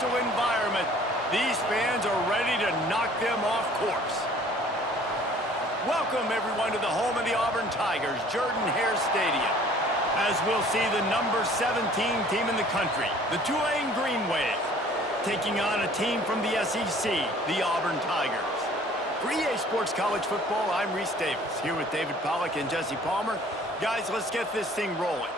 hostile environment. These fans are ready to knock them off course. Welcome, everyone, to the home of the Auburn Tigers, Jordan-Hare Stadium. As we'll see the number 17 team in the country, the Tulane Green Wave, taking on a team from the SEC, the Auburn Tigers. For EA Sports College Football, I'm Reese Davis, here with David Pollack and Jesse Palmer. Guys, let's get this thing rolling.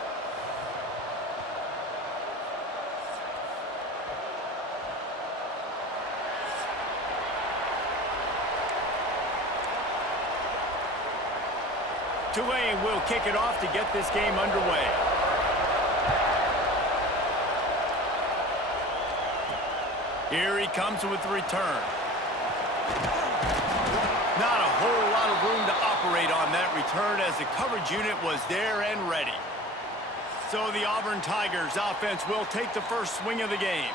Tulane will kick it off to get this game underway. Here he comes with the return. Not a whole lot of room to operate on that return as the coverage unit was there and ready. So the Auburn Tigers offense will take the first swing of the game.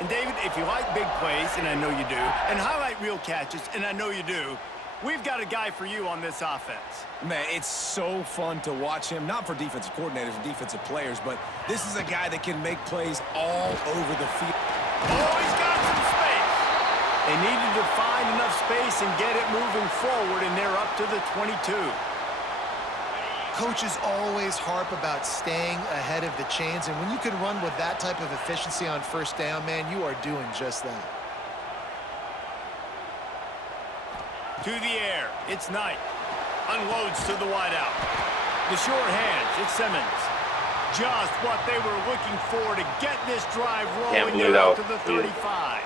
And David, if you like big plays, and I know you do, and highlight reel catches, and I know you do, we've got a guy for you on this offense. Man, it's so fun to watch him, not for defensive coordinators and defensive players, but this is a guy that can make plays all over the field. Oh, he's got some space. They needed to find enough space and get it moving forward, and they're up to the 22. Coaches always harp about staying ahead of the chains, and when you can run with that type of efficiency on first down, man, you are doing just that. To the air, it's Knight. Unloads to the wideout. The short hands, it's Simmons. Just what they were looking for to get this drive rolling out to the 35.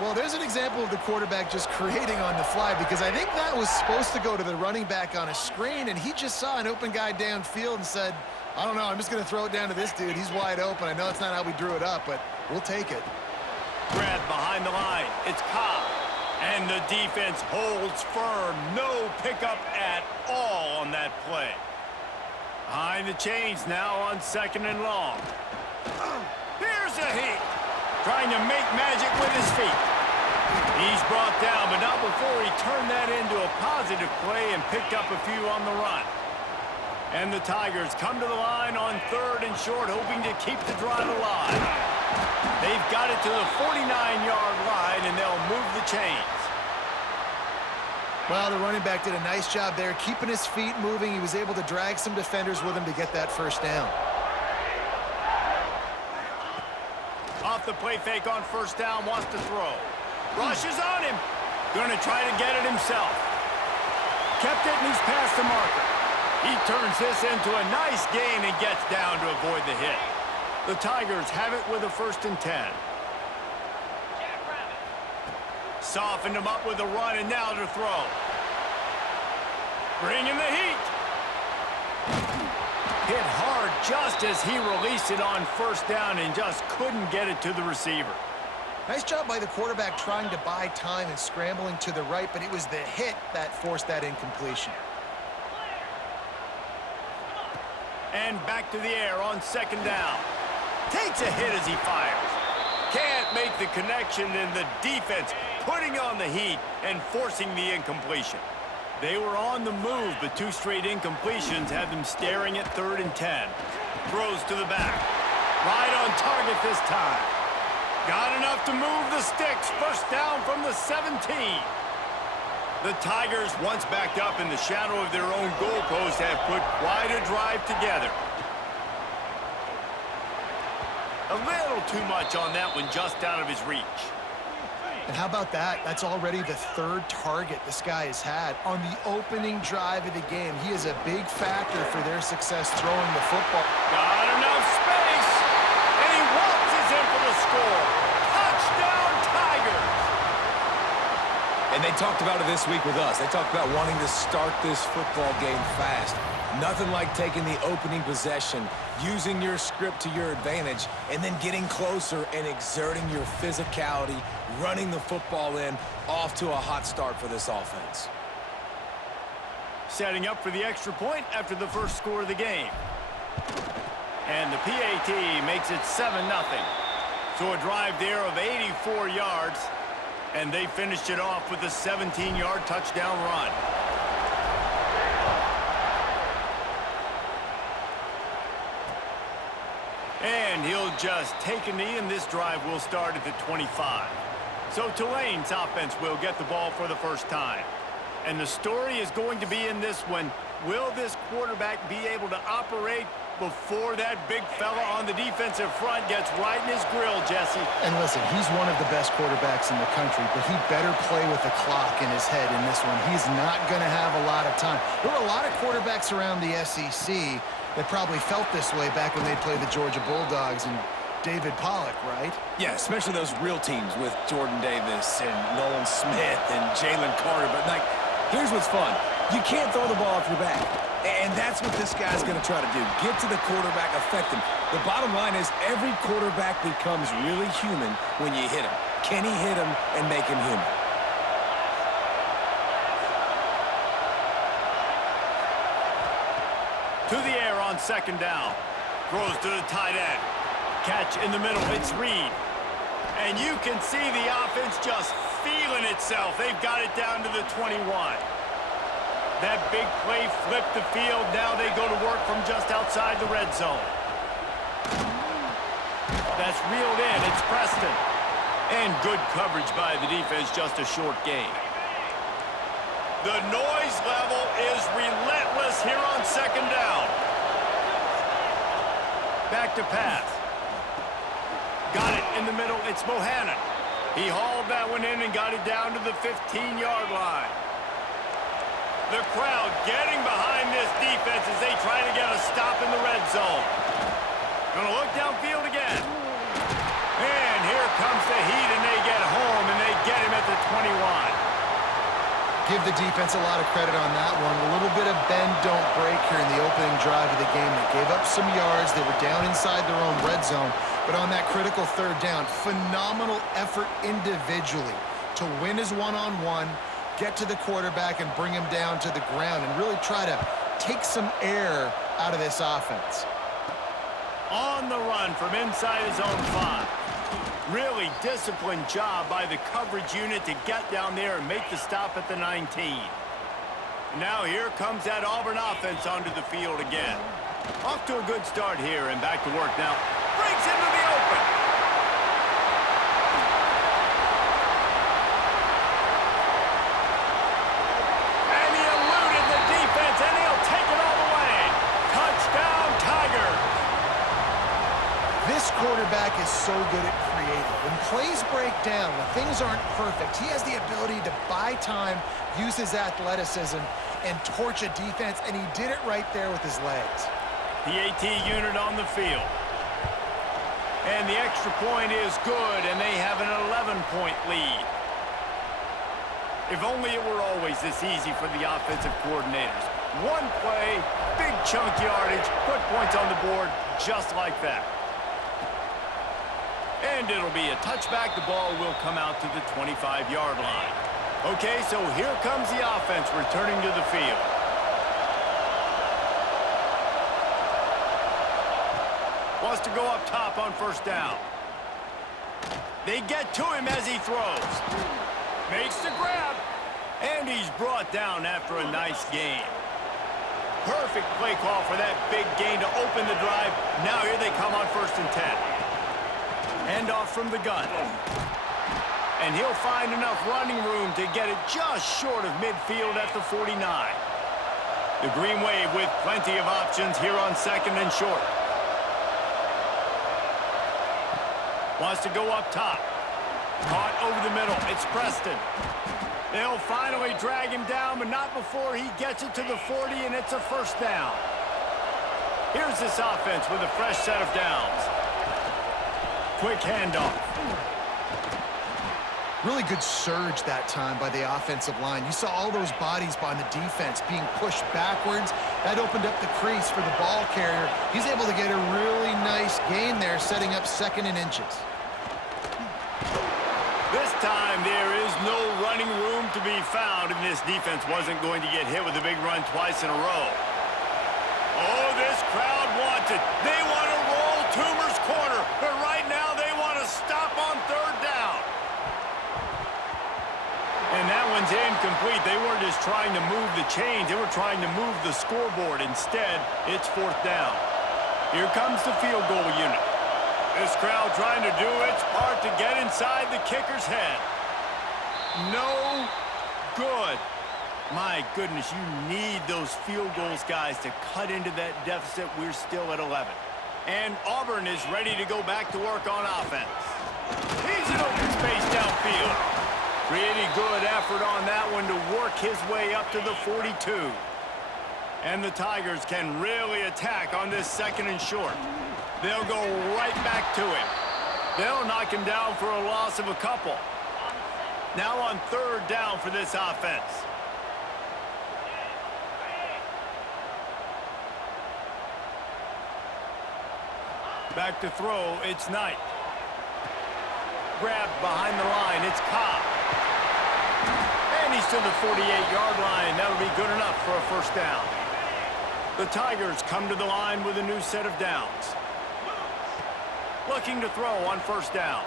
Well, there's an example of the quarterback just creating on the fly, because I think that was supposed to go to the running back on a screen, and he just saw an open guy downfield and said, I don't know, I'm just going to throw it down to this dude. He's wide open. I know it's not how we drew it up, but we'll take it. Grab behind the line. It's Cobb. And the defense holds firm. No pickup at all on that play. Behind the chains now on 2nd and long. Here's a heat. Trying to make magic with his feet. He's brought down, but not before he turned that into a positive play and picked up a few on the run. And the Tigers come to the line on 3rd and short, hoping to keep the drive alive. They've got it to the 49-yard line, and they'll move the chains. Well, the running back did a nice job there, keeping his feet moving. He was able to drag some defenders with him to get that first down. Off the play fake on first down, wants to throw. Rushes on him. Going to try to get it himself. Kept it, and he's past the marker. He turns this into a nice gain and gets down to avoid the hit. The Tigers have it with a 1st and 10. Softened him up with a run, and now to throw. Bringing the heat. Hit hard just as he released it on first down and just couldn't get it to the receiver. Nice job by the quarterback trying to buy time and scrambling to the right, but it was the hit that forced that incompletion. And back to the air on 2nd down. Takes a hit as he fires. Can't make the connection, and the defense putting on the heat and forcing the incompletion. They were on the move, but 2 straight incompletions had them staring at 3rd and 10. Throws to the back. Right on target this time. Got enough to move the sticks. First down from the 17. The Tigers, once backed up in the shadow of their own goalpost, have put quite a drive together. A little too much on that one, just out of his reach. And how about that? That's already the 3rd target this guy has had on the opening drive of the game. He is a big factor for their success throwing the football. Got enough space, and he waltzes in for the score. Touchdown, Tigers! And they talked about it this week with us. They talked about wanting to start this football game fast. Nothing like taking the opening possession, using your script to your advantage, and then getting closer and exerting your physicality, running the football in, off to a hot start for this offense. Setting up for the extra point after the first score of the game. And the PAT makes it 7-0. So a drive there of 84 yards, and they finished it off with a 17-yard touchdown run. And he'll just take a knee, and this drive will start at the 25. So Tulane's offense will get the ball for the first time. And the story is going to be in this one. Will this quarterback be able to operate before that big fella on the defensive front gets right in his grill, Jesse? And listen, he's one of the best quarterbacks in the country, but he better play with the clock in his head in this one. He's not going to have a lot of time. There were a lot of quarterbacks around the SEC that probably felt this way back when they played the Georgia Bulldogs and David Pollock, right? Yeah, especially those real teams with Jordan Davis and Nolan Smith and Jalen Carter. But, like, here's what's fun. You can't throw the ball off your back. And that's what this guy's going to try to do. Get to the quarterback, affect him. The bottom line is every quarterback becomes really human when you hit him. Can he hit him and make him human? To the air on second down. Throws to the tight end. Catch in the middle. It's Reed. And you can see the offense just feeling itself. They've got it down to the 21. That big play flipped the field. Now they go to work from just outside the red zone. That's reeled in. It's Preston. And good coverage by the defense, just a short gain. The noise level is relentless here on second down. Back to pass. Got it in the middle. It's Bohannon. He hauled that one in and got it down to the 15-yard line. The crowd getting behind this defense as they try to get a stop in the red zone. Gonna look downfield again. And here comes the heat, and they get home, and they get him at the 21. Give the defense a lot of credit on that one. A little bit of bend, don't break here in the opening drive of the game. They gave up some yards. They were down inside their own red zone. But on that critical third down, phenomenal effort individually to win his one-on-one, get to the quarterback and bring him down to the ground and really try to take some air out of this offense. On the run from inside his own 5. Really disciplined job by the coverage unit to get down there and make the stop at the 19. Now here comes that Auburn offense onto the field again. Off to a good start here and back to work now. Breaks into the open. And he eluded the defense, and he'll take it all the way. Touchdown, Tigers. This quarterback is so good at creating. When plays break down, when things aren't perfect, he has the ability to buy time, use his athleticism, and torch a defense, and he did it right there with his legs. The AT unit on the field. And the extra point is good, and they have an 11-point lead. If only it were always this easy for the offensive coordinators. One play, big chunk yardage, put points on the board just like that. And it'll be a touchback. The ball will come out to the 25-yard line. Okay, so here comes the offense returning to the field. Wants to go up top on first down. They get to him as he throws. Makes the grab. And he's brought down after a nice gain. Perfect play call for that big gain to open the drive. Now here they come on 1st and 10. Hand off from the gun. And he'll find enough running room to get it just short of midfield at the 49. The Green Wave with plenty of options here on 2nd and short. Wants to go up top. Caught over the middle. It's Preston. They'll finally drag him down, but not before he gets it to the 40, and it's a first down. Here's this offense with a fresh set of downs. Quick handoff. Really good surge that time by the offensive line. You saw all those bodies by the defense being pushed backwards. That opened up the crease for the ball carrier. He's able to get a really nice gain there, setting up 2nd and inches. This time there is no running room to be found, and this defense wasn't going to get hit with a big run twice in a row. Oh, this crowd wants it. They want to roll Toomer's corner, but right now they want to stop on 3rd down. And that one's incomplete. They weren't just trying to move the chains. They were trying to move the scoreboard. Instead, it's 4th down. Here comes the field goal unit. This crowd trying to do its part to get inside the kicker's head. No good. My goodness, you need those field goals, guys, to cut into that deficit. We're still at 11. And Auburn is ready to go back to work on offense. He's in open space downfield. Pretty good effort on that one to work his way up to the 42. And the Tigers can really attack on this second and short. They'll go right back to him. They'll knock him down for a loss of a couple. Now on third down for this offense. Back to throw, it's Knight. Grabbed behind the line, it's Cobb. And he's to the 48-yard line. That'll be good enough for a first down. The Tigers come to the line with a new set of downs. Looking to throw on first down.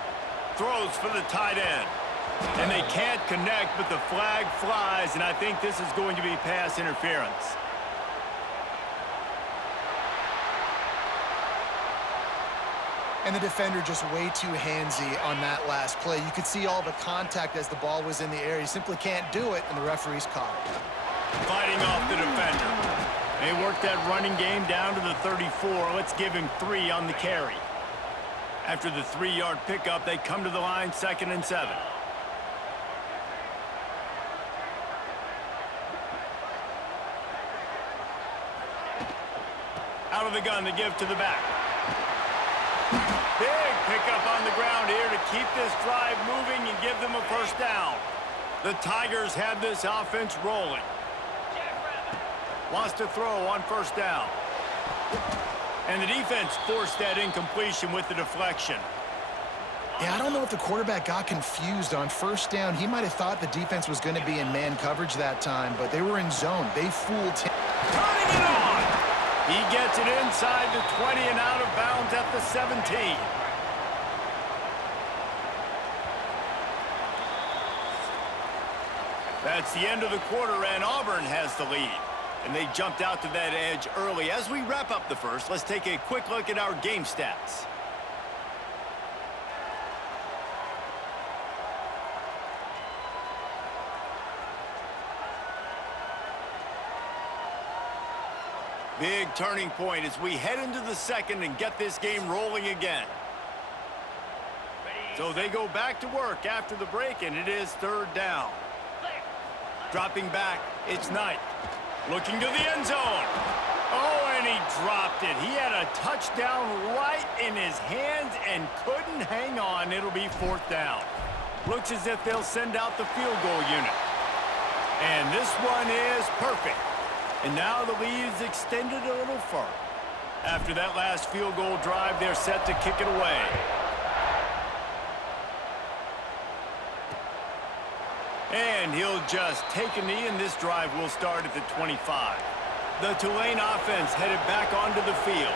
Throws for the tight end. And they can't connect, but the flag flies, and I think this is going to be pass interference. And the defender just way too handsy on that last play. You could see all the contact as the ball was in the air. He simply can't do it, and the referee's caught it. Fighting off the defender. They worked that running game down to the 34. Let's give him 3 on the carry. After the 3-yard pickup, they come to the line, 2nd and 7. Out of the gun to give to the back. Big pickup on the ground here to keep this drive moving and give them a first down. The Tigers have this offense rolling. Wants to throw on first down. And the defense forced that incompletion with the deflection. Yeah, I don't know if the quarterback got confused on first down. He might have thought the defense was going to be in man coverage that time, but they were in zone. They fooled him. Turning it on! He gets it inside the 20 and out of bounds at the 17. That's the end of the quarter, and Auburn has the lead. And they jumped out to that edge early. As we wrap up the first, let's take a quick look at our game stats. Big turning point as we head into the second and get this game rolling again. So they go back to work after the break, and it is third down. Dropping back, it's Knight. Looking to the end zone. Oh, and he dropped it. He had a touchdown right in his hands and couldn't hang on. It'll be fourth down. Looks as if they'll send out the field goal unit. And this one is perfect. And now the lead is extended a little further. After that last field goal drive, they're set to kick it away. And he'll just take a knee, and this drive will start at the 25. The Tulane offense headed back onto the field.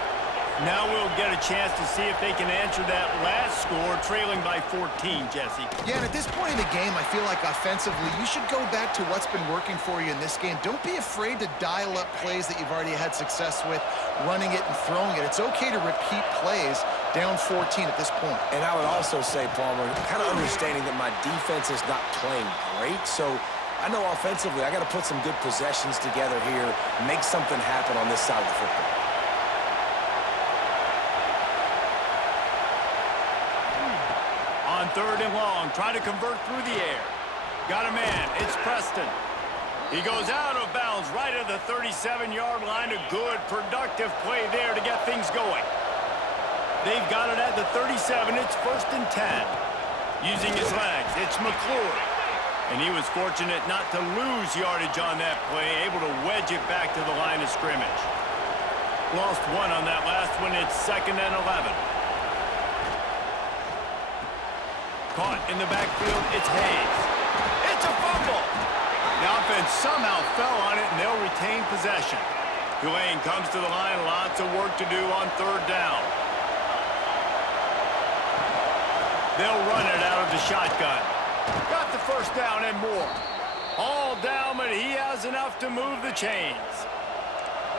Now we'll get a chance to see if they can answer that last score, trailing by 14, Jesse. Yeah, and at this point in the game, I feel like offensively, you should go back to what's been working for you in this game. Don't be afraid to dial up plays that you've already had success with, running it and throwing it. It's okay to repeat plays down 14 at this point. And I would also say, Palmer, kind of understanding that my defense is not playing great, so I know offensively I got to put some good possessions together here, make something happen on this side of the football. On third and long, try to convert through the air. Got a man, it's Preston. He goes out of bounds right at the 37-yard line. A good, productive play there to get things going. They've got it at the 37. It's 1st and 10. Using his legs, it's McClure. And he was fortunate not to lose yardage on that play, able to wedge it back to the line of scrimmage. Lost one on that last one. It's 2nd and 11. Caught in the backfield, it's Hayes. It's a fumble. The offense somehow fell on it, and they'll retain possession. Tulane comes to the line, lots of work to do on third down. They'll run it out of the shotgun. Got the first down and more. All down, but he has enough to move the chains.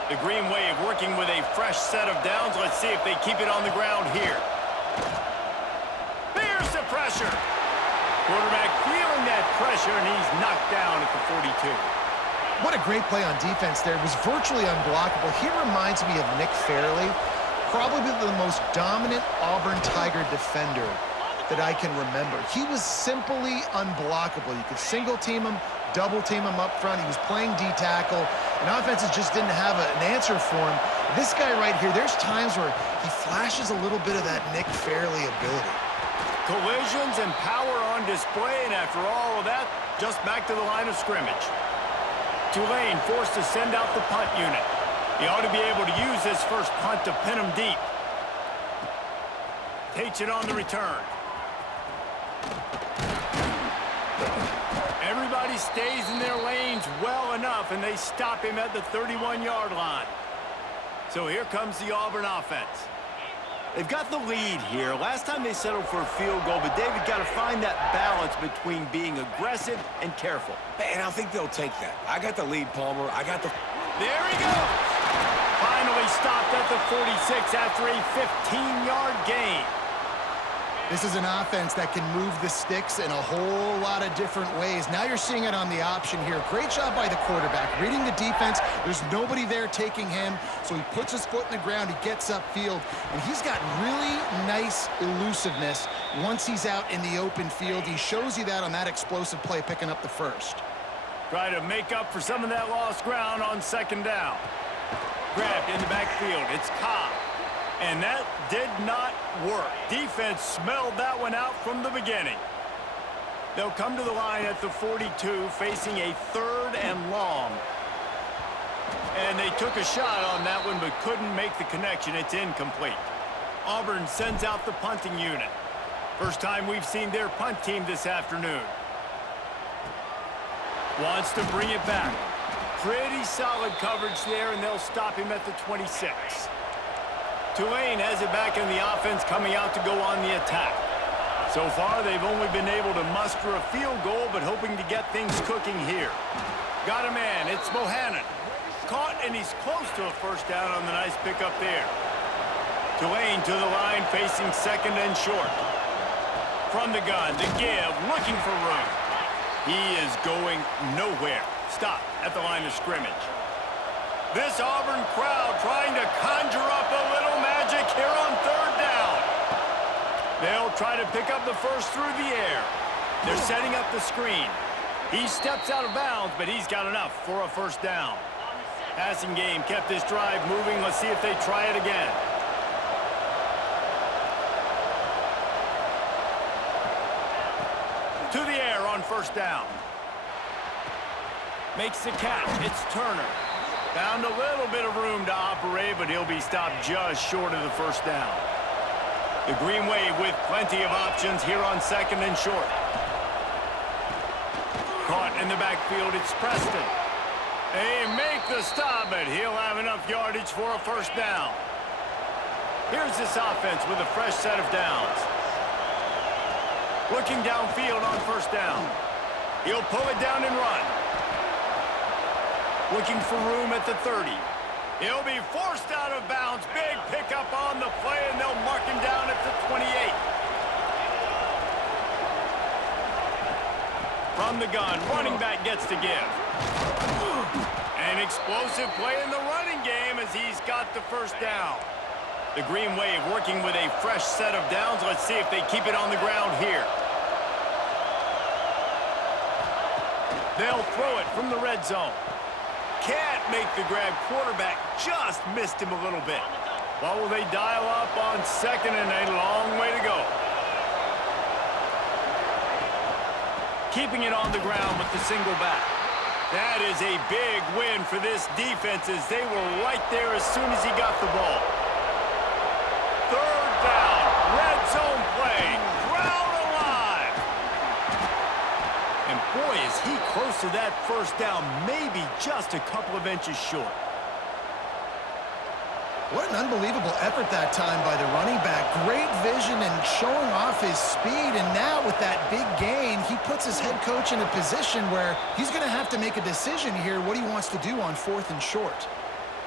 The Green Wave working with a fresh set of downs. Let's see if they keep it on the ground here. There's the pressure. Quarterback feeling that pressure, and he's knocked down at the 42. What a great play on defense there. It was virtually unblockable. He reminds me of Nick Fairley, probably the most dominant Auburn Tiger defender that I can remember. He was simply unblockable. You could single team him, double team him up front. He was playing D-tackle, and offenses just didn't have an answer for him. This guy right here, there's times where he flashes a little bit of that Nick Fairley ability. Collisions and power on display, and after all of that, just back to the line of scrimmage. Tulane forced to send out the punt unit. He ought to be able to use this first punt to pin him deep. Takes it on the return. Everybody stays in their lanes well enough, and they stop him at the 31-yard line. So here comes the Auburn offense. They've got the lead here. Last time they settled for a field goal, but David got to find that balance between being aggressive and careful. And I think they'll take that. I got the lead, Palmer. I got the... There he goes. Finally stopped at the 46 after a 15-yard gain. This is an offense that can move the sticks in a whole lot of different ways. Now you're seeing it on the option here. Great job by the quarterback. Reading the defense, there's nobody there taking him, so he puts his foot in the ground, he gets upfield, and he's got really nice elusiveness once he's out in the open field. He shows you that on that explosive play, picking up the first. Try to make up for some of that lost ground on second down. Grabbed in the backfield. It's Cobb. And that did not work. Defense smelled that one out from the beginning. They'll come to the line at the 42, facing a 3rd and long. And they took a shot on that one, but couldn't make the connection. It's incomplete. Auburn sends out the punting unit. First time we've seen their punt team this afternoon. Wants to bring it back. Pretty solid coverage there, and they'll stop him at the 26. Tulane has it back in the offense, coming out to go on the attack. So far, they've only been able to muster a field goal, but hoping to get things cooking here. Got a man. It's Bohannon. Caught, and he's close to a first down on the nice pickup there. Tulane to the line, facing 2nd and short. From the gun, the give, looking for room. He is going nowhere. Stop at the line of scrimmage. This Auburn crowd trying to conjure up a little magic here on 3rd down. They'll try to pick up the first through the air. They're setting up the screen. He steps out of bounds, but he's got enough for a first down. Passing game kept this drive moving. Let's see if they try it again. To the air on first down. Makes the catch. It's Turner. Found a little bit of room to operate, but he'll be stopped just short of the first down. The Green Wave with plenty of options here on 2nd and short. Caught in the backfield, it's Preston. They make the stop, but he'll have enough yardage for a first down. Here's this offense with a fresh set of downs. Looking downfield on first down. He'll pull it down and run. Looking for room at the 30. He'll be forced out of bounds. Big pickup on the play, and they'll mark him down at the 28. From the gun, running back gets to give. An explosive play in the running game as he's got the first down. The Green Wave working with a fresh set of downs. Let's see if they keep it on the ground here. They'll throw it from the red zone. Can't make the grab. Quarterback just missed him a little bit. What will they dial up on 2nd and a long way to go? Keeping it on the ground with the single back. That is a big win for this defense as they were right there as soon as he got the ball. 3rd down, red zone play, crowd alive. And boy, is he close to that first down, maybe just a couple of inches short. What an unbelievable effort that time by the running back. Great vision and showing off his speed. And now with that big gain, he puts his head coach in a position where he's going to have to make a decision here what he wants to do on 4th and short.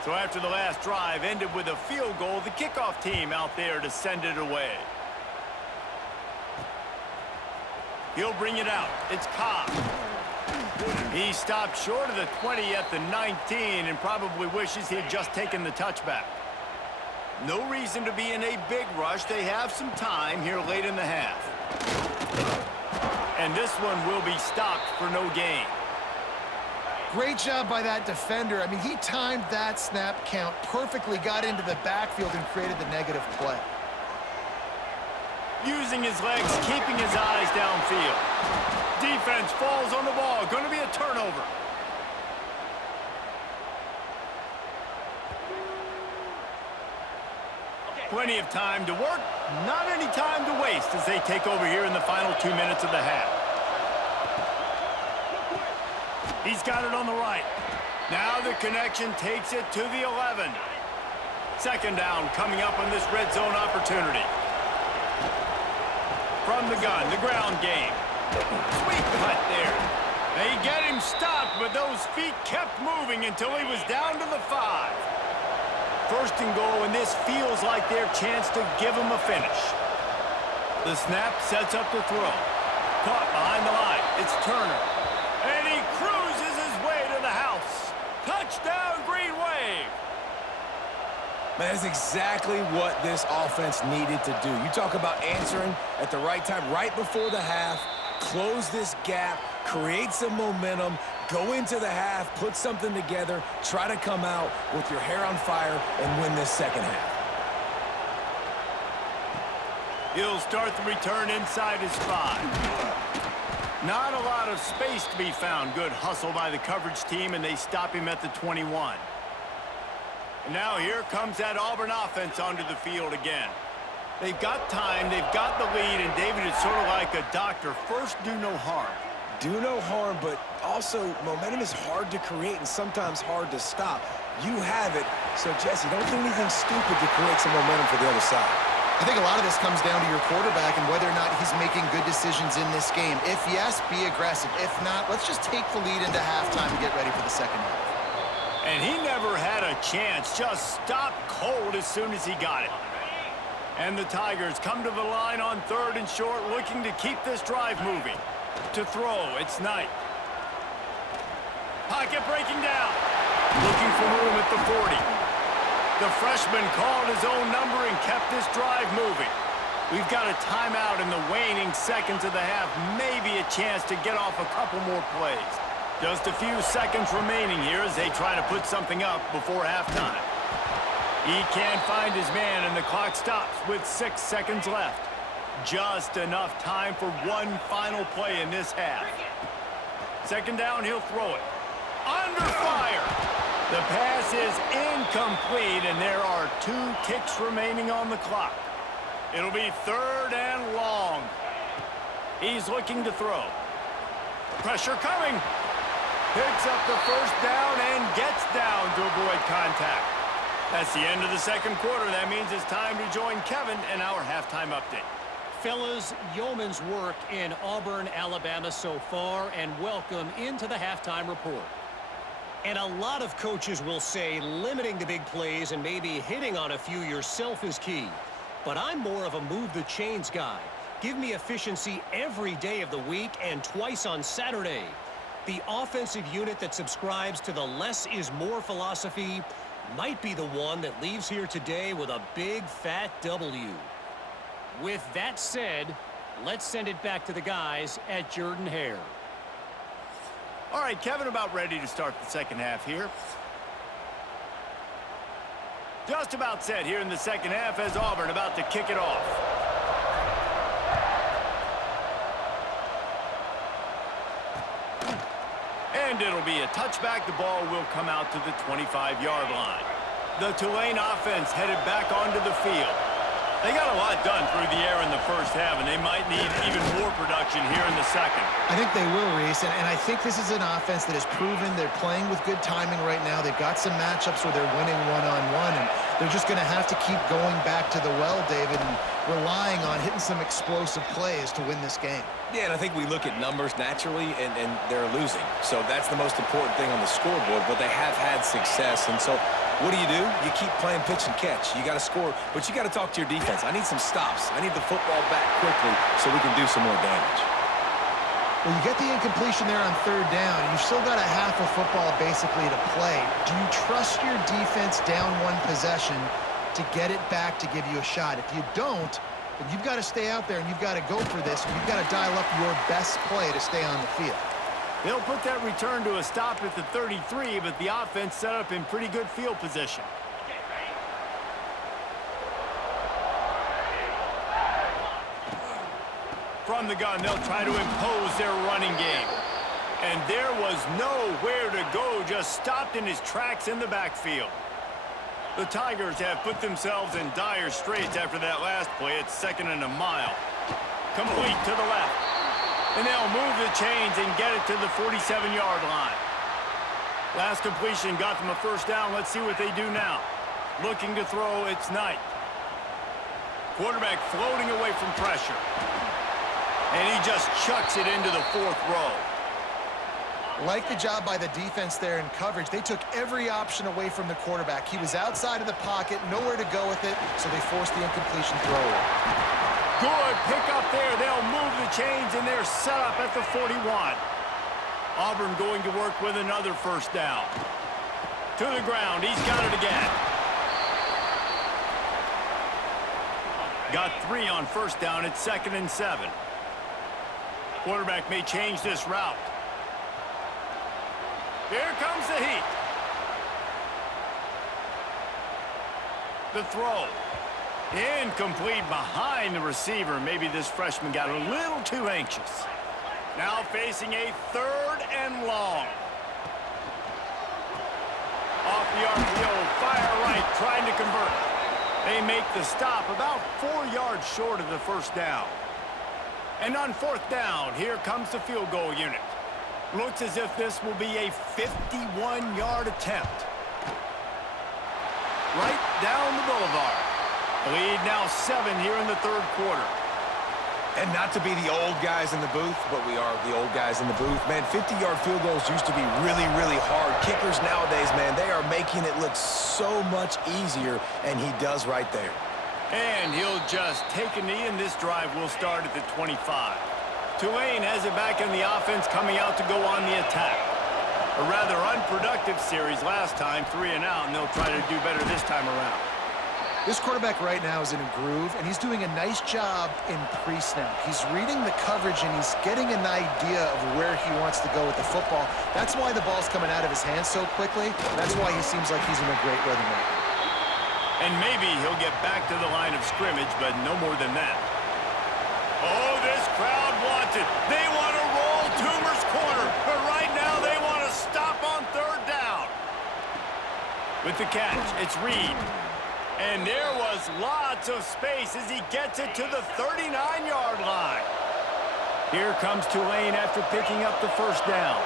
So after the last drive ended with a field goal, the kickoff team out there to send it away. He'll bring it out. It's Cobb. He stopped short of the 20 at the 19 and probably wishes he had just taken the touchback. No reason to be in a big rush. They have some time here late in the half. And this one will be stopped for no gain. Great job by that defender. I mean, he timed that snap count perfectly, got into the backfield and created the negative play. Using his legs, keeping his eyes downfield. Defense falls on the ball. Going to be a turnover. Plenty of time to work, not any time to waste as they take over here in the final 2 minutes of the half. He's got it on the right. Now the connection takes it to the 11. Second down coming up on this red zone opportunity. From the gun, the ground game. Sweet cut there. They get him stopped, but those feet kept moving until he was down to the 5. First and goal, and this feels like their chance to give him a finish. The snap sets up the throw. Caught behind the line. It's Turner. And he cruises his way to the house. Touchdown, Green Wave. Man, that's exactly what this offense needed to do. You talk about answering at the right time, right before the half, close this gap, create some momentum, go into the half, put something together, try to come out with your hair on fire and win this second half. He'll start the return inside his 5. Not a lot of space to be found. Good hustle by the coverage team, and they stop him at the 21. And now here comes that Auburn offense onto the field again. They've got time, they've got the lead, and David is sort of like a doctor. First, do no harm. Do no harm, but also momentum is hard to create and sometimes hard to stop. You have it, so Jesse, don't do anything stupid to create some momentum for the other side. I think a lot of this comes down to your quarterback and whether or not he's making good decisions in this game. If yes, be aggressive. If not, let's just take the lead into halftime and get ready for the second half. And he never had a chance, just stopped cold as soon as he got it. And the Tigers come to the line on 3rd and short, looking to keep this drive moving. To throw, it's Knight. Pocket breaking down. Looking for room at the 40. The freshman called his own number and kept this drive moving. We've got a timeout in the waning seconds of the half. Maybe a chance to get off a couple more plays. Just a few seconds remaining here as they try to put something up before halftime. He can't find his man, and the clock stops with 6 seconds left. Just enough time for one final play in this half. Second down, he'll throw it. Under fire. The pass is incomplete, and there are 2 ticks remaining on the clock. It'll be 3rd and long. He's looking to throw. Pressure coming. Picks up the first down and gets down to avoid contact. That's the end of the second quarter. That means it's time to join Kevin in our halftime update. Fellas, yeoman's work in Auburn, Alabama so far, and welcome into the halftime report. And a lot of coaches will say limiting the big plays and maybe hitting on a few yourself is key. But I'm more of a move the chains guy. Give me efficiency every day of the week and twice on Saturday. The offensive unit that subscribes to the less is more philosophy might be the one that leaves here today with a big fat W. With that said, let's send it back to the guys at Jordan-Hare. All right, Kevin, about ready to start the second half here. Just about set here in the second half as Auburn about to kick it off. And it'll be a touchback. The ball will come out to the 25-yard line. The Tulane offense headed back onto the field. They got a lot done through the air in the first half, and they might need even more production here in the second. I think they will, Reese, and I think this is an offense that has proven they're playing with good timing right now. They've got some matchups where they're winning one-on-one, and they're just going to have to keep going back to the well, David, and relying on hitting some explosive plays to win this game. Yeah, and I think we look at numbers naturally, and they're losing. So that's the most important thing on the scoreboard, but they have had success. And so what do? You keep playing pitch and catch. You got to score, but you got to talk to your defense. I need some stops. I need the football back quickly so we can do some more damage. Well, you get the incompletion there on third down. You've still got a half of football basically to play. Do you trust your defense down one possession to get it back to give you a shot? If you don't, then you've got to stay out there and you've got to go for this. And you've got to dial up your best play to stay on the field. They'll put that return to a stop at the 33, but the offense set up in pretty good field position. From the gun, they'll try to impose their running game. And there was nowhere to go, just stopped in his tracks in the backfield. The Tigers have put themselves in dire straits after that last play. It's 2nd and a mile. Complete to the left. And they'll move the chains and get it to the 47-yard line. Last completion got them a first down. Let's see what they do now. Looking to throw, it's Knight. Quarterback floating away from pressure. And he just chucks it into the 4th row. Like the job by the defense there in coverage. They took every option away from the quarterback. He was outside of the pocket, nowhere to go with it, so they forced the incompletion throw. Good pick up there. They'll move the chains, and they're set up at the 41. Auburn going to work with another first down. To the ground. He's got it again. Got 3 on first down. It's 2nd and 7. Quarterback may change this route. Here comes the heat. The throw. Incomplete behind the receiver. Maybe this freshman got a little too anxious. Now facing a 3rd and long. Off the RPO, fire right, trying to convert. They make the stop about 4 yards short of the first down. And on 4th down, here comes the field goal unit. Looks as if this will be a 51-yard attempt. Right down the boulevard. Lead now 7 here in the 3rd quarter. And not to be the old guys in the booth, but we are the old guys in the booth. Man, 50-yard field goals used to be really, really hard. Kickers nowadays, man, they are making it look so much easier, and he does right there. And he'll just take a knee, and this drive will start at the 25. Tulane has it back in the offense, coming out to go on the attack. A rather unproductive series last time, 3 and out, and they'll try to do better this time around. This quarterback right now is in a groove, and he's doing a nice job in pre-snap. He's reading the coverage, and he's getting an idea of where he wants to go with the football. That's why the ball's coming out of his hands so quickly. That's why he seems like he's in a great rhythm right now. And maybe he'll get back to the line of scrimmage, but no more than that. Oh, this crowd wants it. They want to roll Toomer's corner, but right now they want to stop on 3rd down. With the catch, it's Reed. And there was lots of space as he gets it to the 39-yard line. Here comes Tulane after picking up the first down.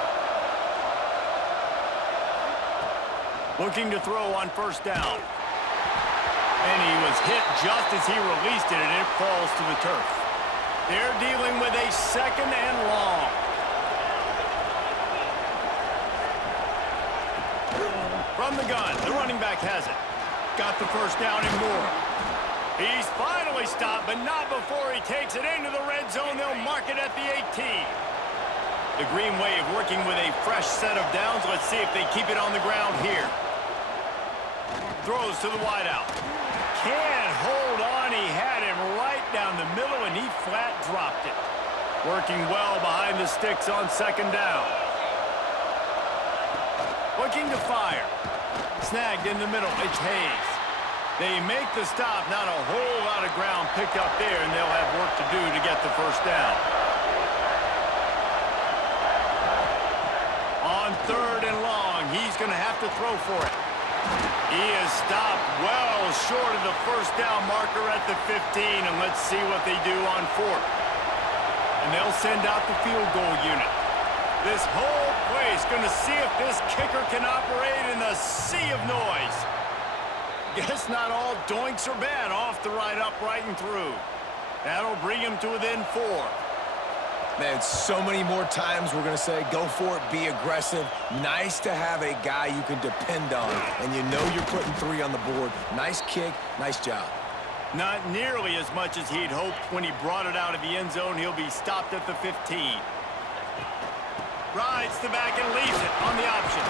Looking to throw on first down. And he was hit just as he released it, and it falls to the turf. They're dealing with a 2nd and long. From the gun, the running back has it. Got the first down and more. He's finally stopped, but not before he takes it into the red zone. They'll mark it at the 18. The Green Wave working with a fresh set of downs. Let's see if they keep it on the ground here. Throws to the wideout. Can't hold on. He had him right down the middle, and he flat dropped it. Working well behind the sticks on 2nd down. Looking to fire. Snagged in the middle. It's Hayes. They make the stop. Not a whole lot of ground picked up there, and they'll have work to do to get the first down. On 3rd and long, he's going to have to throw for it. He is stopped well short of the first down marker at the 15, and let's see what they do on 4th. And they'll send out the field goal unit. This whole place going to see if this kicker can operate in the sea of noise. Guess not all doinks are bad. Off the right, upright, and through. That'll bring him to within 4. Man, so many more times we're going to say, go for it, be aggressive. Nice to have a guy you can depend on, and you know you're putting 3 on the board. Nice kick, nice job. Not nearly as much as he'd hoped when he brought it out of the end zone. He'll be stopped at the 15. Rides the back and leaves it on the option.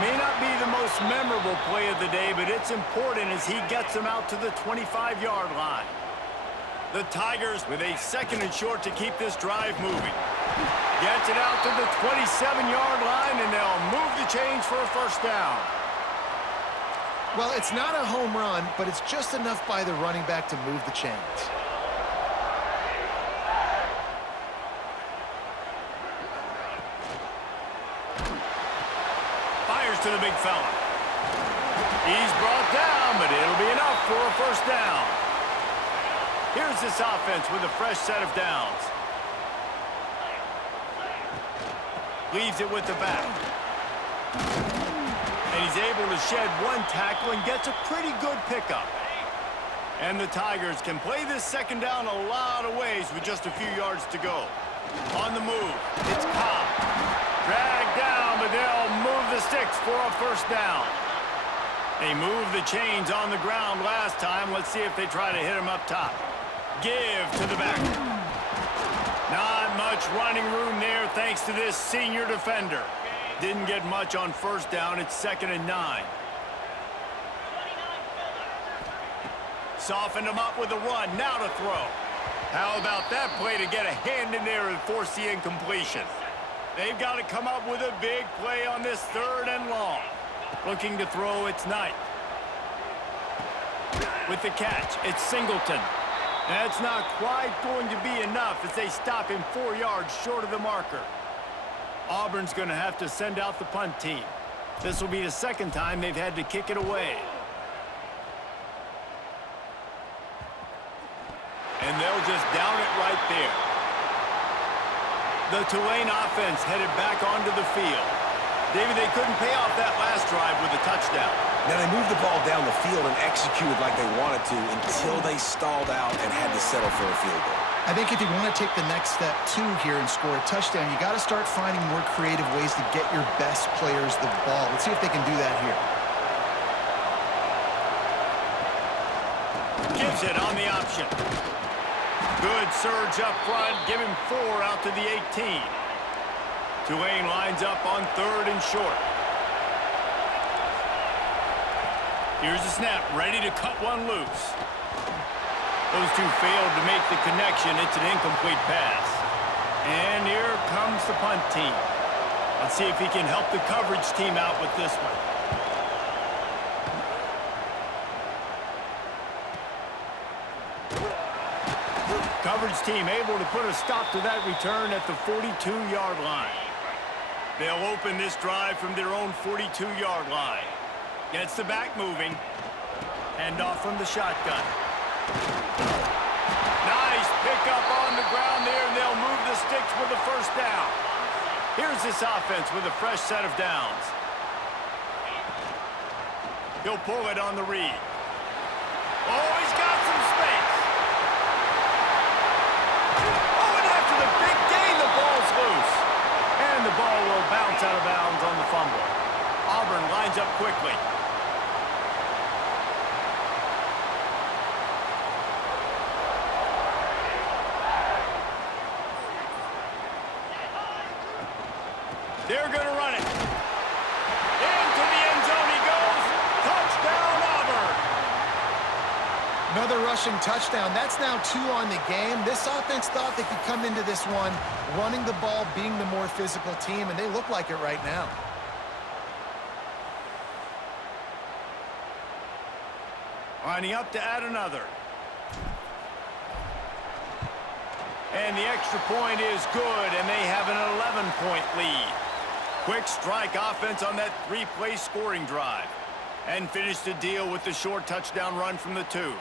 May not be the most memorable play of the day, but it's important as he gets them out to the 25-yard line. The Tigers with a 2nd and short to keep this drive moving. Gets it out to the 27-yard line, and they'll move the chains for a first down. Well, it's not a home run, but it's just enough by the running back to move the chains. Fires to the big fella. He's brought down, but it'll be enough for a first down. Here's this offense with a fresh set of downs. Leaves it with the back. And he's able to shed one tackle and gets a pretty good pickup. And the Tigers can play this second down a lot of ways with just a few yards to go. On the move, it's Cobb. Dragged down, but they'll move the sticks for a first down. They moved the chains on the ground last time. Let's see if they try to hit him up top. Give to the back. Not much running room there thanks to this senior defender. Didn't get much on first down. It's 2nd and 9. Softened him up with a run. Now to throw. How about that play to get a hand in there and force the incompletion? They've got to come up with a big play on this 3rd and long. Looking to throw, it's Knight. With the catch, it's Singleton. That's not quite going to be enough as they stop him 4 yards short of the marker. Auburn's going to have to send out the punt team. This will be the 2nd time they've had to kick it away. And they'll just down it right there. The Tulane offense headed back onto the field. David, they couldn't pay off that last drive with a touchdown. Now, they moved the ball down the field and executed like they wanted to until they stalled out and had to settle for a field goal. I think if you want to take the next step, too, here and score a touchdown, you got to start finding more creative ways to get your best players the ball. Let's see if they can do that here. Gives it on the option. Good surge up front. Give him 4 out to the 18. Tulane lines up on 3rd and short. Here's the snap, ready to cut one loose. Those two failed to make the connection. It's an incomplete pass. And here comes the punt team. Let's see if he can help the coverage team out with this one. Coverage team able to put a stop to that return at the 42-yard line. They'll open this drive from their own 42-yard line. Gets the back moving. Hand off from the shotgun. Nice pickup on the ground there, and they'll move the sticks with the first down. Here's this offense with a fresh set of downs. He'll pull it on the read. Oh, he's got some space. Oh, and after the big gain, the ball's loose. And the ball will bounce out of bounds on the fumble. Auburn lines up quickly. They're going to run it. Into the end zone he goes. Touchdown, Auburn. Another rushing touchdown. That's now 2 on the game. This offense thought they could come into this one running the ball, being the more physical team, and they look like it right now. Lining up to add another. And the extra point is good, and they have an 11-point lead. Quick strike offense on that 3-play scoring drive. And finish the deal with the short touchdown run from the 2.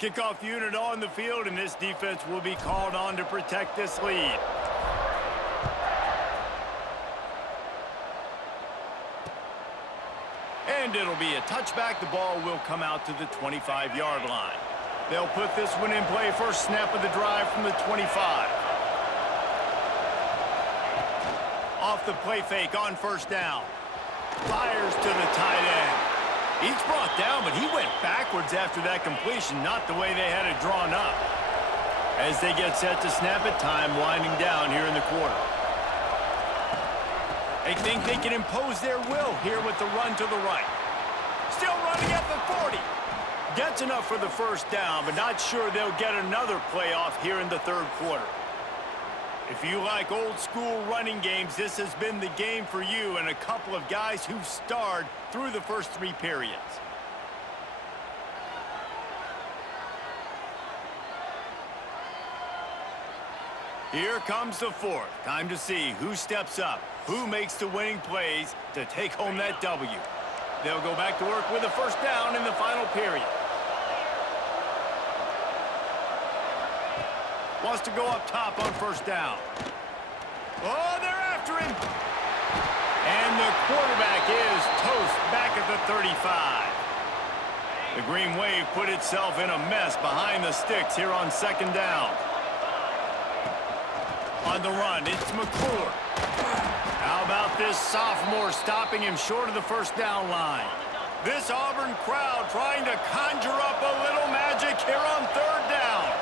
Kickoff unit on the field, and this defense will be called on to protect this lead. And it'll be a touchback. The ball will come out to the 25-yard line. They'll put this one in play. First snap of the drive from the 25. Off the play fake on first down. Fires to the tight end. He's brought down, but he went backwards after that completion, not the way they had it drawn up. As they get set to snap it, time winding down here in the quarter. They think they can impose their will here with the run to the right. Still running at the 40. Gets enough for the first down, but not sure they'll get another playoff here in the third quarter. If you like old-school running games, this has been the game for you and a couple of guys who've starred through the first three periods. Here comes the fourth. Time to see who steps up, who makes the winning plays to take home that W. They'll go back to work with a first down in the final period. Wants to go up top on first down. Oh, they're after him. And the quarterback is toast back at the 35. The Green Wave put itself in a mess behind the sticks here on second down. On the run, it's McClure. How about this sophomore stopping him short of the first down line? This Auburn crowd trying to conjure up a little magic here on third down.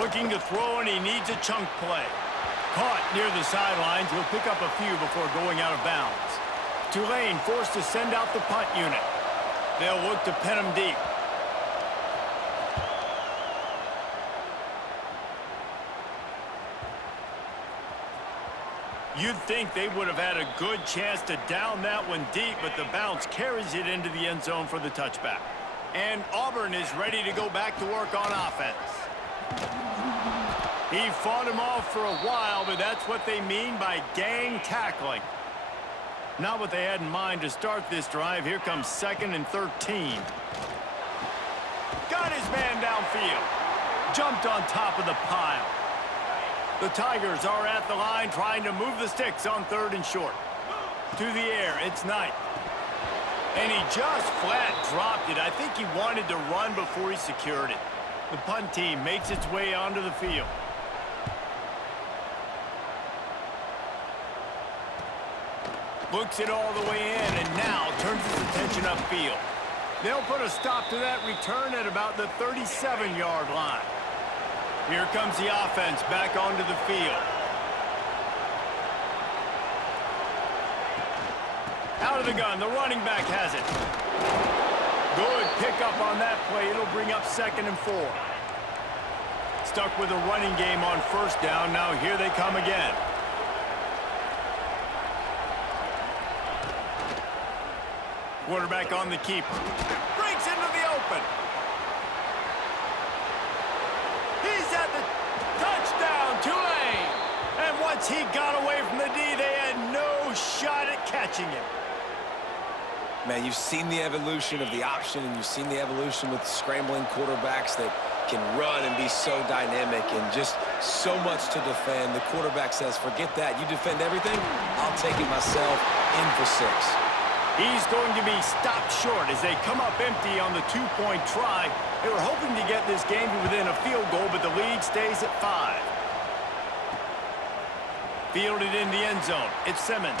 Looking to throw, and he needs a chunk play. Caught near the sidelines. He'll pick up a few before going out of bounds. Tulane forced to send out the punt unit. They'll look to pin him deep. You'd think they would have had a good chance to down that one deep, but the bounce carries it into the end zone for the touchback. And Auburn is ready to go back to work on offense. He fought him off for a while, but that's what they mean by gang tackling. Not what they had in mind to start this drive. Here comes 2nd and 13. Got his man downfield. Jumped on top of the pile. The Tigers are at the line trying to move the sticks on 3rd and short. To the air, it's Knight. And he just flat dropped it. I think he wanted to run before he secured it. The punt team makes its way onto the field. Looks it all the way in and now turns his attention upfield. They'll put a stop to that return at about the 37-yard line. Here comes the offense back onto the field. Out of the gun, the running back has it. Good pickup on that play. It'll bring up 2nd and 4. Stuck with a running game on first down. Now here they come again. Quarterback on the keeper. Breaks into the open. He's at the touchdown, Tulane. And once he got away from the D, they had no shot at catching him. Man, you've seen the evolution of the option, and you've seen the evolution with scrambling quarterbacks that can run and be so dynamic and just so much to defend. The quarterback says, forget that. You defend everything, I'll take it myself, in for 6. He's going to be stopped short as they come up empty on the 2-point try. They were hoping to get this game to within a field goal, but the lead stays at 5. Fielded in the end zone. It's Simmons.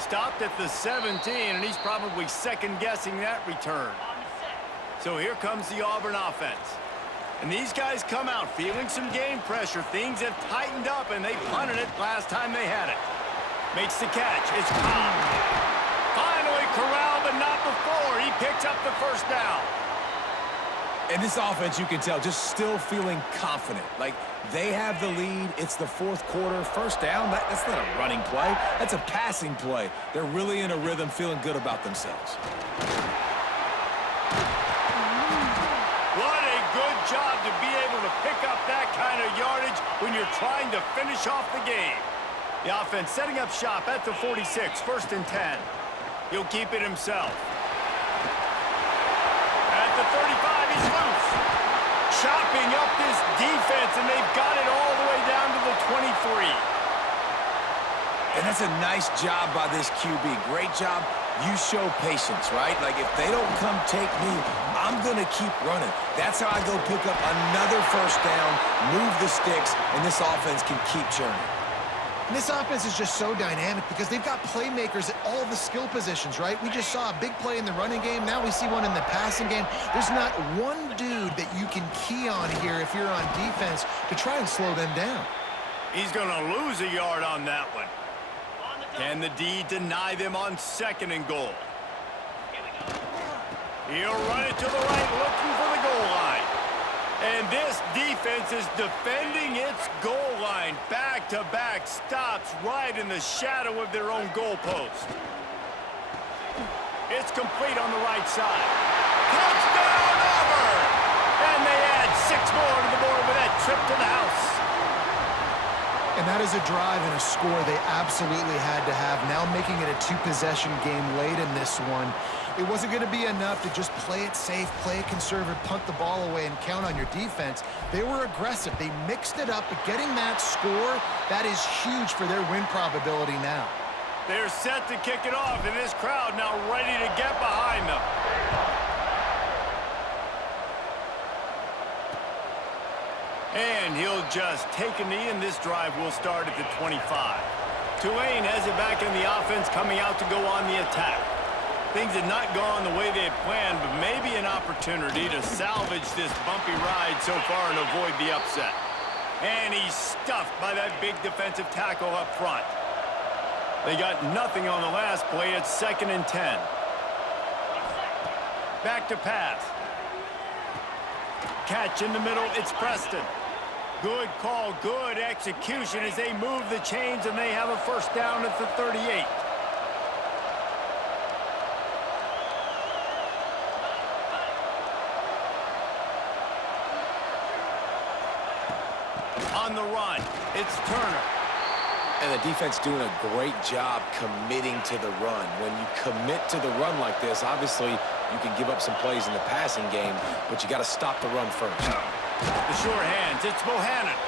Stopped at the 17, and he's probably second-guessing that return. So here comes the Auburn offense. And these guys come out feeling some game pressure. Things have tightened up, and they punted it last time they had it. Makes the catch. It's Cobb. Finally corralled, but not before. He picks up the first down. And this offense, you can tell, just still feeling confident. Like, they have the lead. It's the 4th quarter. First down, that's not a running play. That's a passing play. They're really in a rhythm, feeling good about themselves. What a good job to be able to pick up that kind of yardage when you're trying to finish off the game. The offense setting up shop at the 46, 1st and 10. He'll keep it himself. defense, and they've got it all the way down to the 23. And that's a nice job by this QB. Great job. You show patience, right? Like, if they don't come take me, I'm going to keep running. That's how I go pick up another first down, move the sticks, and this offense can keep churning. And this offense is just so dynamic because they've got playmakers at all the skill positions, right? We just saw a big play in the running game. Now we see one in the passing game. There's not one dude that you can key on here if you're on defense to try and slow them down. He's going to lose a yard on that one. Can the D deny them on 2nd and goal? He'll run it to the right, looking for the goal line. And this defense is defending its goal line. Back-to-back stops right in the shadow of their own goalpost. It's complete on the right side. Touchdown, Auburn! And they add 6 more to the board with that trip to the house. And that is a drive and a score they absolutely had to have. Now making it a 2-possession game late in this one. It wasn't going to be enough to just play it safe, play it conservative, punt the ball away, and count on your defense. They were aggressive. They mixed it up, but getting that score, that is huge for their win probability now. They're set to kick it off, and this crowd now ready to get behind them. And he'll just take a knee, and this drive will start at the 25. Tulane has it back in the offense, coming out to go on the attack. Things had not gone the way they had planned, but maybe an opportunity to salvage this bumpy ride so far and avoid the upset. And he's stuffed by that big defensive tackle up front. They got nothing on the last play. It's 2nd and 10. Back to pass. Catch in the middle. It's Preston. Good call, good execution as they move the chains, and they have a first down at the 38. On the run, it's Turner. And the defense doing a great job committing to the run. When you commit to the run like this, obviously you can give up some plays in the passing game, but you got to stop the run first. The short hands, it's Bohannon.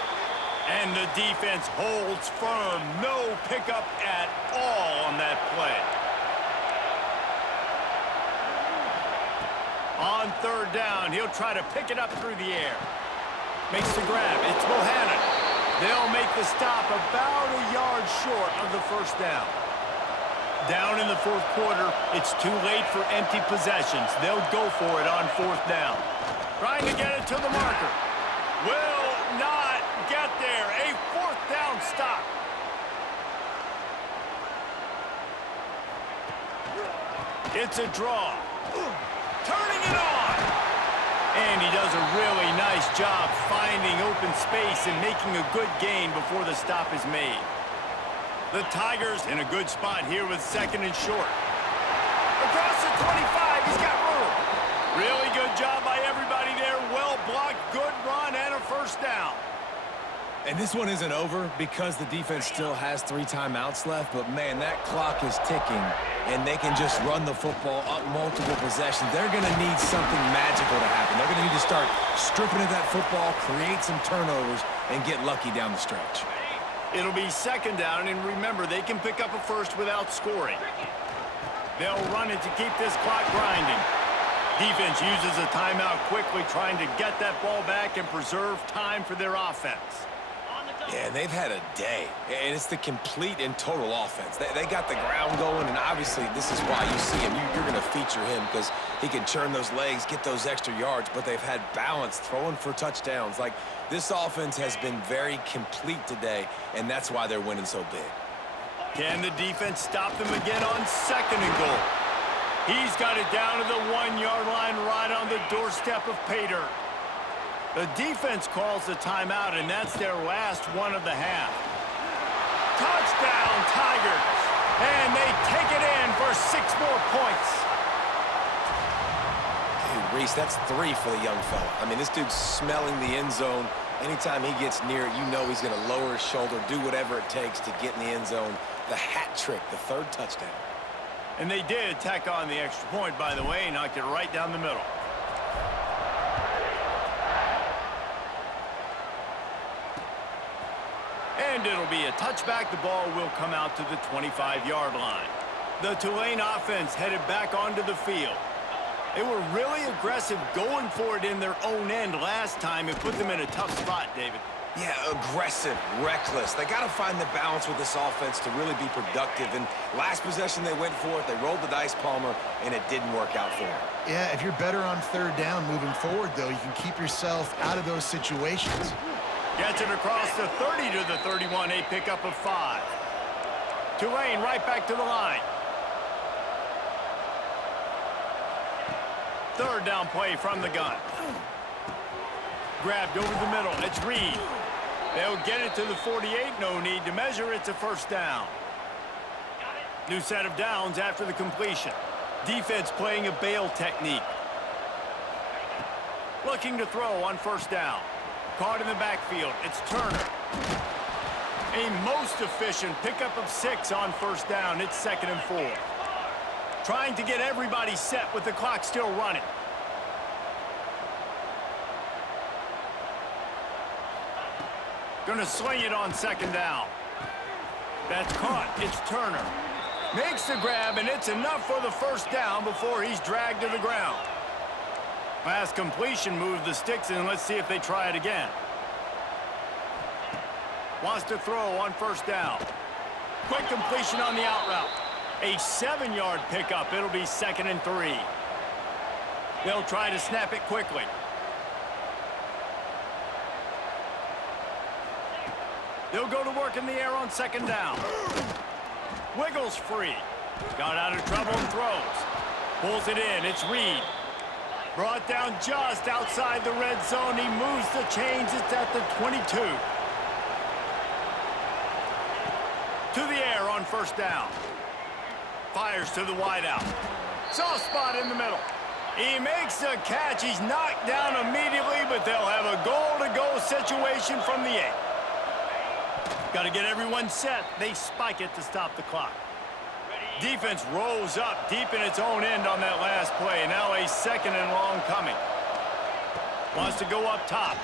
And the defense holds firm. No pickup at all on that play. On 3rd down, he'll try to pick it up through the air. Makes the grab. It's Bohannon. They'll make the stop about a yard short of the first down. Down in the 4th quarter, it's too late for empty possessions. They'll go for it on 4th down. Trying to get it to the marker. Will not get there. A 4th down stop. It's a draw. Turning it on. And he does a really nice job finding open space and making a good gain before the stop is made. The Tigers in a good spot here with 2nd and short. Across the 25, he's got room. Really good job by everybody there. Well blocked, good run, and a first down. And this one isn't over because the defense still has 3 timeouts left, but man, that clock is ticking, and they can just run the football up multiple possessions. They're going to need something magical to happen. They're going to need to start stripping at that football, create some turnovers, and get lucky down the stretch. It'll be 2nd down, and remember, they can pick up a first without scoring. They'll run it to keep this clock grinding. Defense uses a timeout quickly, trying to get that ball back and preserve time for their offense. Yeah, they've had a day, and it's the complete and total offense. They got the ground going, and obviously this is why you see him. You're going to feature him because he can churn those legs, get those extra yards, but they've had balance, throwing for touchdowns. Like, this offense has been very complete today, and that's why they're winning so big. Can the defense stop them again on 2nd and goal? He's got it down to the 1-yard line right on the doorstep of pay dirt. The defense calls the timeout, and that's their last one of the half. Touchdown, Tigers! And they take it in for 6 more points. Hey, Reese, that's 3 for the young fella. I mean, this dude's smelling the end zone. Anytime he gets near it, you know he's going to lower his shoulder, do whatever it takes to get in the end zone. The hat trick, the 3rd touchdown. And they did tack on the extra point, by the way, knocked it right down the middle. And it'll be a touchback. The ball will come out to the 25-yard line. The Tulane offense headed back onto the field. They were really aggressive going for it in their own end last time. It put them in a tough spot, David. Yeah, aggressive, reckless. They got to find the balance with this offense to really be productive. And last possession they went for it, they rolled the dice, Palmer, and it didn't work out for them. Yeah, if you're better on third down moving forward, though, you can keep yourself out of those situations. Gets it across the 30 to the 31, a pickup of 5. Tulane right back to the line. Third down play from the gun. Grabbed over the middle. It's Reed. They'll get it to the 48. No need to measure. It's a first down. New set of downs after the completion. Defense playing a bail technique. Looking to throw on first down. Caught in the backfield. It's Turner. A most efficient pickup of 6 on first down. It's 2nd and 4. Trying to get everybody set with the clock still running. Gonna sling it on 2nd down. That's caught. It's Turner. Makes the grab, and it's enough for the first down before he's dragged to the ground. Last completion moved the sticks, and let's see if they try it again. Wants to throw on first down. Quick completion on the out route. A 7-yard pickup. It'll be 2nd and 3. They'll try to snap it quickly. They'll go to work in the air on 2nd down. Wiggles free. Got out of trouble and throws. Pulls it in. It's Reed. Brought down just outside the red zone. He moves the chains. It's at the 22. To the air on first down. Fires to the wideout. Soft spot in the middle. He makes the catch. He's knocked down immediately, but they'll have a goal-to-go situation from the 8. Got to get everyone set. They spike it to stop the clock. Defense rolls up deep in its own end on that last play. Now a 2nd and long coming. Wants to go up top.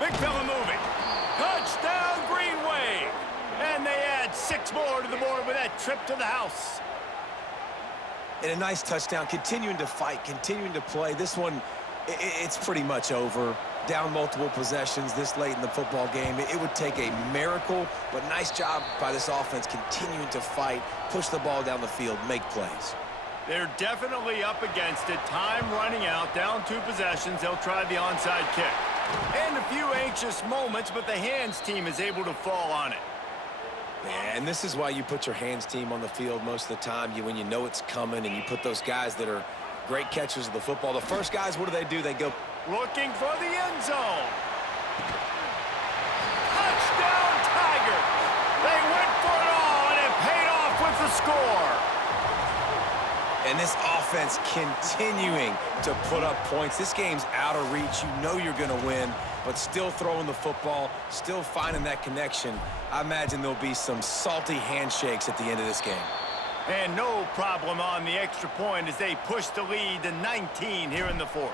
Big fella moving. Touchdown, Green Wave. And they add 6 more to the board with that trip to the house. And a nice touchdown, continuing to fight, continuing to play. This one, it's pretty much over. Down multiple possessions this late in the football game. It would take a miracle, but nice job by this offense continuing to fight, push the ball down the field, make plays. They're definitely up against it. Time running out, down 2 possessions. They'll try the onside kick. And a few anxious moments, but the hands team is able to fall on it. Yeah, and this is why you put your hands team on the field most of the time. When you know it's coming and you put those guys that are great catchers of the football. The first guys, what do? They go looking for the end zone. Touchdown, Tigers! They went for it all, and it paid off with the score. And this offense continuing to put up points. This game's out of reach. You know you're going to win, but still throwing the football, still finding that connection. I imagine there'll be some salty handshakes at the end of this game. And no problem on the extra point as they push the lead to 19 here in the 4th.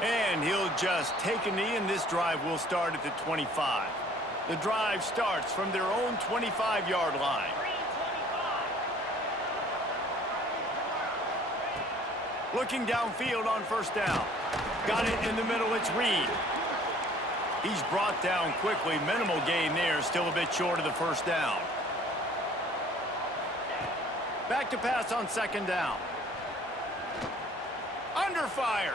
And he'll just take a knee, and this drive will start at the 25. The drive starts from their own 25-yard line. Looking downfield on first down. Got it in the middle. It's Reed. He's brought down quickly. Minimal gain there. Still a bit short of the first down. Back to pass on 2nd down. Under fire.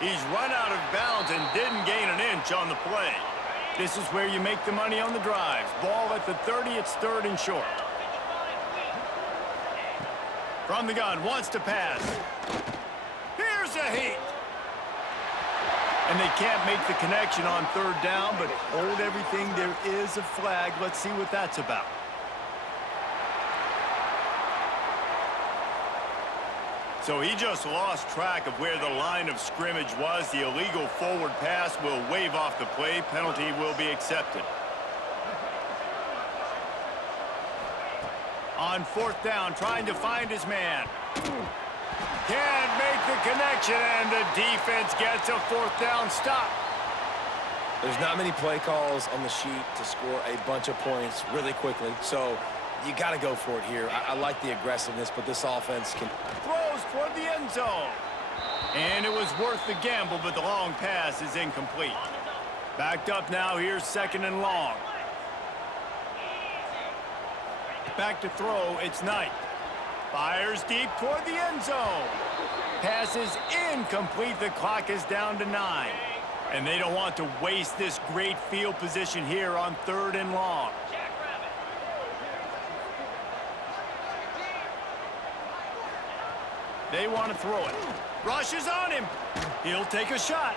He's run out of bounds and didn't gain an inch on the play. This is where you make the money on the drives. Ball at the 30. It's 3rd and short. From the gun, wants to pass. Here's a heat. And they can't make the connection on 3rd down, but hold everything. There is a flag. Let's see what that's about. So he just lost track of where the line of scrimmage was. The illegal forward pass will wave off the play. Penalty will be accepted. On 4th down, trying to find his man. Can't make the connection, and the defense gets a fourth down stop. There's not many play calls on the sheet to score a bunch of points really quickly, so you got to go for it here. I like the aggressiveness, but this offense can... Throws toward the end zone. And it was worth the gamble, but the long pass is incomplete. Backed up now, here's 2nd and long. Back to throw, it's Knight. Fires deep toward the end zone. Pass is incomplete, the clock is down to 9. And they don't want to waste this great field position here on 3rd and long. They want to throw it. Rushes on him. He'll take a shot.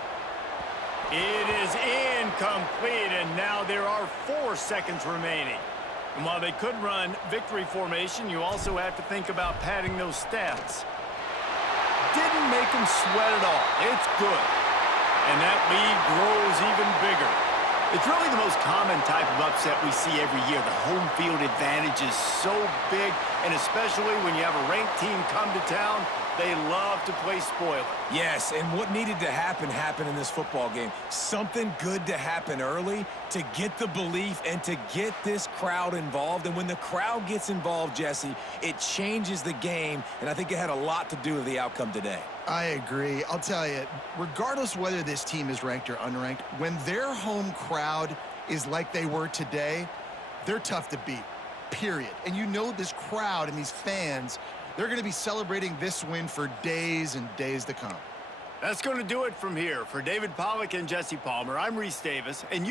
It is incomplete, and now there are 4 seconds remaining. And while they could run victory formation, you also have to think about padding those stats. Didn't make him sweat at all. It's good. And that lead grows even bigger. It's really the most common type of upset we see every year. The home field advantage is so big, and especially when you have a ranked team come to town, they love to play spoiler. Yes, and what needed to happen happened in this football game. Something good to happen early to get the belief and to get this crowd involved. And when the crowd gets involved, Jesse, it changes the game, and I think it had a lot to do with the outcome today. I agree. I'll tell you, regardless whether this team is ranked or unranked, when their home crowd is like they were today, they're tough to beat, period. And you know this crowd and these fans, they're going to be celebrating this win for days and days to come. That's going to do it from here. For David Pollack and Jesse Palmer, I'm Reese Davis, and you